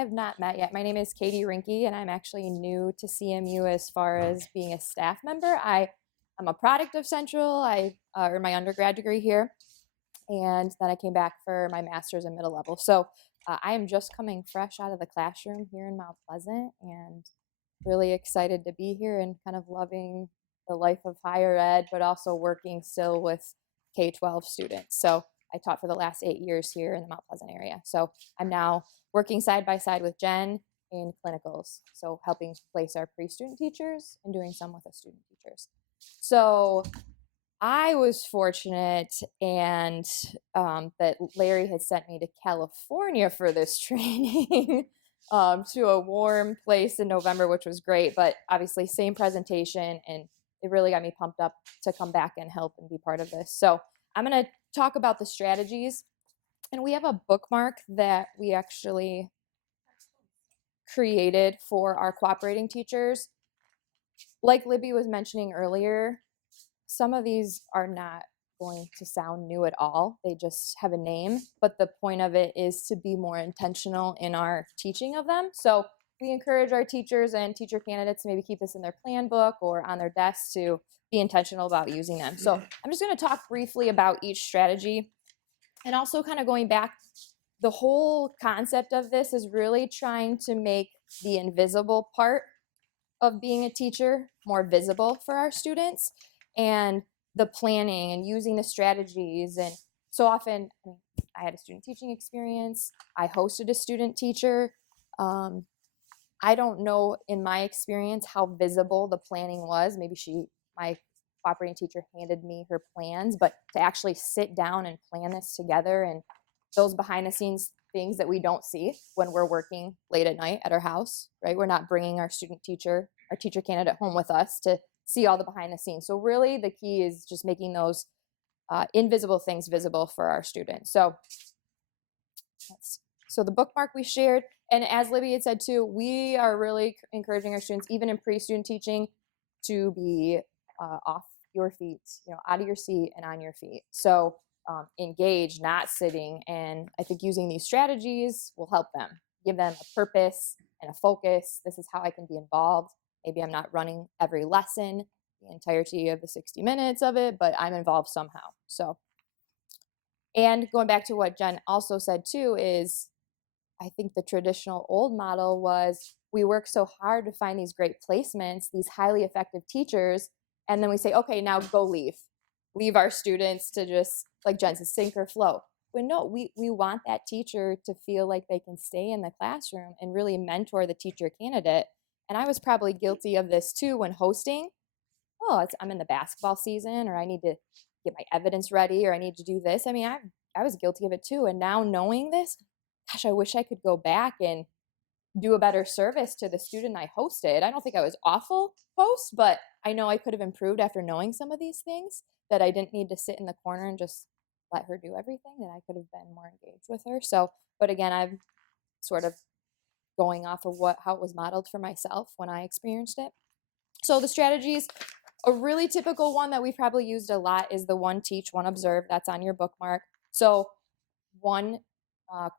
have not met yet. My name is Katie Rinke, and I'm actually new to CMU as far as being a staff member. I'm a product of Central. I earned my undergrad degree here, and then I came back for my master's in middle level. So I am just coming fresh out of the classroom here in Mount Pleasant, and really excited to be here and kind of loving the life of higher ed, but also working still with K-12 students. So I taught for the last 8 years here in the Mount Pleasant area. So I'm now working side by side with Jen in clinicals, so helping place our pre-student teachers and doing some with the student teachers. So I was fortunate and that Larry had sent me to California for this training to a warm place in November, which was great, but obviously same presentation, and it really got me pumped up to come back and help and be part of this. So I'm going to talk about the strategies, and we have a bookmark that we actually created for our cooperating teachers. Like Libby was mentioning earlier, some of these are not going to sound new at all. They just have a name, but the point of it is to be more intentional in our teaching of them. So we encourage our teachers and teacher candidates to maybe keep this in their plan book or on their desk to be intentional about using them. So I'm just going to talk briefly about each strategy, and also kind of going back, the whole concept of this is really trying to make the invisible part of being a teacher more visible for our students, and the planning and using the strategies. And so often, I had a student teaching experience. I hosted a student teacher. I don't know in my experience how visible the planning was. Maybe my cooperating teacher handed me her plans, but to actually sit down and plan this together, and those behind the scenes things that we don't see when we're working late at night at our house, right? We're not bringing our teacher candidate home with us to see all the behind the scenes. So really the key is just making those invisible things visible for our students. So the bookmark we shared, and as Libby had said too, we are really encouraging our students, even in pre-student teaching, to be off your feet, out of your seat and on your feet. So engage, not sitting. And I think using these strategies will help them, give them a purpose and a focus. This is how I can be involved. Maybe I'm not running every lesson, the entirety of the 60 minutes of it, but I'm involved somehow. So, and going back to what Jen also said too, is I think the traditional old model was we work so hard to find these great placements, these highly effective teachers, and then we say, okay, now go leave our students to just, like Jen says, sink or float. But no, we want that teacher to feel like they can stay in the classroom and really mentor the teacher candidate. And I was probably guilty of this too when hosting. I'm in the basketball season, or I need to get my evidence ready, or I need to do this. I mean, I was guilty of it too. And now knowing this, gosh, I wish I could go back and do a better service to the student I hosted. I don't think I was awful host, but I know I could have improved after knowing some of these things, that I didn't need to sit in the corner and just let her do everything, that I could have been more engaged with her. So, but again, I'm sort of going off of how it was modeled for myself when I experienced it. So the strategies, a really typical one that we've probably used a lot is the one teach, one observe. That's on your bookmark. So one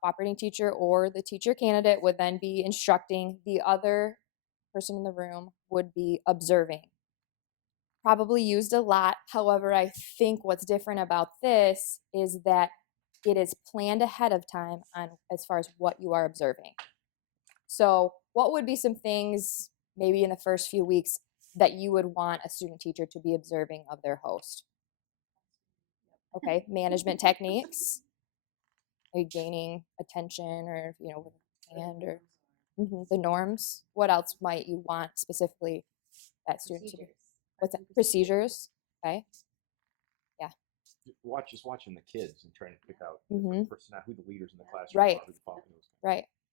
cooperating teacher or the teacher candidate would then be instructing, the other person in the room would be observing. Probably used a lot. However, I think what's different about this is that it is planned ahead of time on as far as what you are observing. So what would be some things maybe in the first few weeks that you would want a student teacher to be observing of their host? Okay, management techniques. Are you gaining attention, or with a hand, or the norms? What else might you want specifically that student to do? What's that? Procedures. Okay. Yeah. Just watching the kids and trying to pick out Mhm. who the leaders in the classroom Right. are, who the followers. Right.